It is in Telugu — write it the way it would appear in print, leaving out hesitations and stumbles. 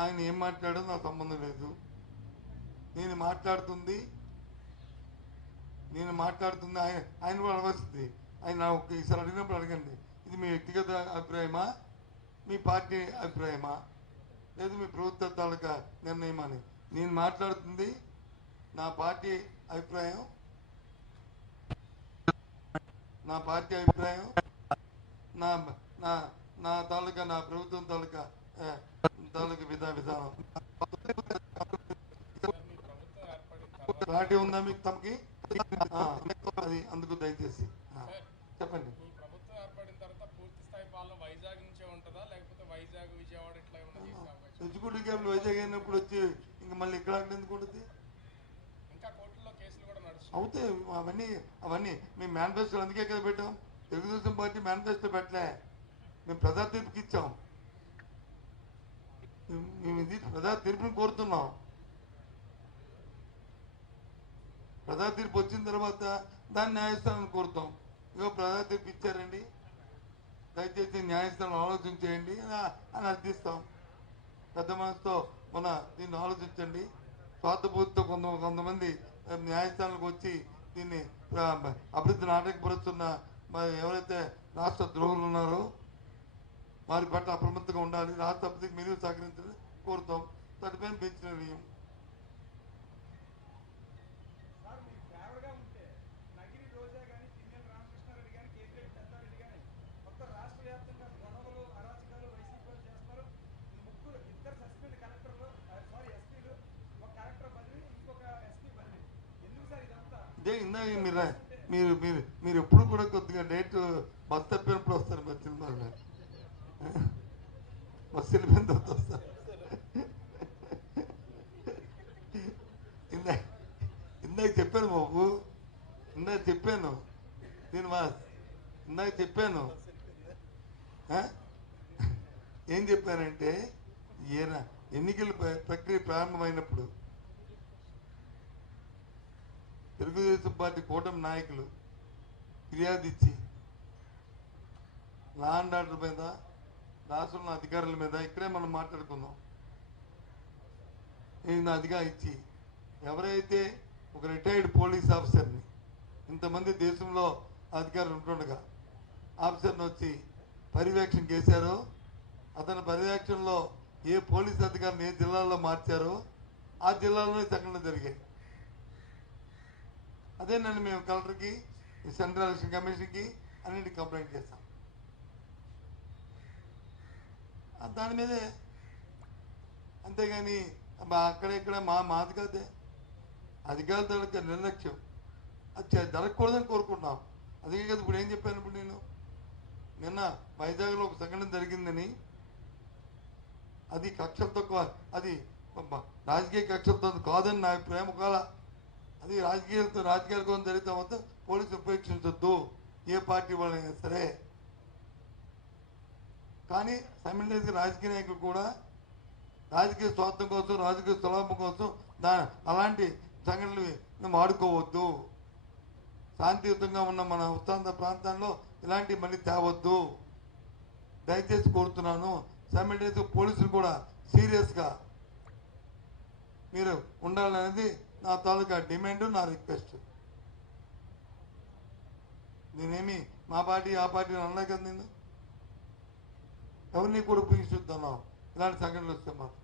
ఆయన ఏం మాట్లాడో నాకు సంబంధం లేదు. నేను మాట్లాడుతుంది ఆయన కూడా అడగవలసింది. ఆయన ఈసారి అడిగినప్పుడు అడగండి, ఇది మీ వ్యక్తిగత అభిప్రాయమా, మీ పార్టీ అభిప్రాయమా, లేదు మీ ప్రభుత్వ తాలూకా నిర్ణయమా అని. నేను మాట్లాడుతుంది నా పార్టీ అభిప్రాయం, నా నా నా తాలూకా, నా ప్రభుత్వం తాలూకా విధానం క్లారిటీ ఉందా మీకు? తమకి అది అందుకు దయచేసి చెప్పండి. ప్రభుత్వం ఏర్పడిన తర్వాత పూర్తి స్థాయి పాలన వైజాగ్ నుంచే ఉంటుందా, లేకపోతే వైజాగ్ విజయవాడ ఇట్లా ఎగ్జిక్యూటివ్ క్యాబినెట్ వైజాగ్ అయినప్పుడు వచ్చి ఇంకా మళ్ళీ ఇక్కడ ఎందుకు ఉంటుంది? ఇంకా కోర్టులో కేసులు కూడా నడుస్తాయి. అవుతాయి అవన్నీ మేము మేనిఫెస్టో అందుకే కదా పెట్టాం. తెలుగుదేశం పార్టీ మేనిఫెస్టో పెట్టలే, మేము ప్రజా తీర్పుకి ఇచ్చాం. మేము ఇది ప్రజా తీర్పుని కోరుతున్నాం. ప్రజా తీర్పు వచ్చిన తర్వాత దాన్ని న్యాయస్థానాన్ని కోరుతాం. ఇగో ప్రజా తీర్పు ఇచ్చారండి, దయచేసి న్యాయస్థానం ఆలోచించేయండి అని అర్థిస్తాం. పెద్ద మనసుతో దీన్ని ఆలోచించండి. స్వార్థబోధితో కొంతమంది న్యాయస్థానాలకు వచ్చి దీన్ని అభివృద్ధిని ఆటంకపరుస్తున్న ఎవరైతే రాష్ట్ర ద్రోహులు ఉన్నారో వారి పట్ల అప్రమత్తంగా ఉండాలి. రాష్ట్ర అభివృద్ధికి మీరు సహకరించాలని కోరుతాం. దానిపైన పెంచిన నిర్ణయం. ఇదే ఇందాక మీరు ఎప్పుడు కూడా కొద్దిగా డేట్ బస్ తప్పినప్పుడు వస్తారు. బస్సు వెళ్ళిపోయిన తర్వాత వస్తారు. ఇందాక చెప్పాను బాబు, ఇందాక చెప్పాను ఏం చెప్పానంటే, ఈయన ఎన్నికల ప్రక్రియ ప్రారంభమైనప్పుడు తెలుగుదేశం పార్టీ కూటమి నాయకులు ఫిర్యాదు ఇచ్చి లా అండ్ ఆర్డర్ మీద, రాష్ట్రంలో అధికారుల మీద ఇక్కడే మనం మాట్లాడుకుందాం. నేను అదిగా ఇచ్చి ఎవరైతే ఒక రిటైర్డ్ పోలీస్ ఆఫీసర్ని, ఇంతమంది దేశంలో అధికారులు ఉంటుండగా ఆఫీసర్ని వచ్చి పర్యవేక్షణ చేశారో, అతని పర్యవేక్షణలో ఏ పోలీస్ అధికారిని ఏ జిల్లాలో మార్చారో ఆ జిల్లాలోనే సంఘటనలు జరిగాయి. అదేనండి మేము కలెక్టర్కి, సెంట్రల్ ఎలక్షన్ కమిషన్కి అన్నింటికి కంప్లైంట్ చేస్తాం. దాని మీదే, అంతేగాని అక్కడెక్కడ మాది కాదే. అధికారుల నిర్లక్ష్యం అది జరగకూడదని కోరుకుంటున్నాం. అందుకే కదా ఇప్పుడు ఏం చెప్పాను. ఇప్పుడు నేను నిన్న వైజాగ్లో ఒక సంఘటన జరిగిందని, అది కక్షలతో, అది రాజకీయ కక్షలతో కాదని నా అభిప్రాయం. ఒకవేళ అది రాజకీయాల కోసం జరిగితే మొత్తం పోలీసులు ఉపేక్షించొద్దు, ఏ పార్టీ వాళ్ళైనా సరే. కానీ సైమల్టేనియస్గా రాజకీయ నాయకులు కూడా రాజకీయ స్వార్థం కోసం, రాజకీయ స్వలాభం కోసం అలాంటి సంఘటనలు వాడుకోవద్దు. శాంతియుతంగా ఉన్న మన ఉత్తాంధ్ర ప్రాంతాల్లో ఇలాంటివి మళ్ళీ తేవద్దు, దయచేసి కోరుతున్నాను. సైమల్టేనియస్గా పోలీసులు కూడా సీరియస్గా మీరు ఉండాలనేది నా తాలూకా డిమాండ్, నా రిక్వెస్ట్. నేనేమి మా పార్టీ ఆ పార్టీ అనలే కదా. నేను ఎవరిని కూడా ఉపయోగిస్తున్నాను ఇలాంటి సంఘటనలు వస్తే మాత్రం.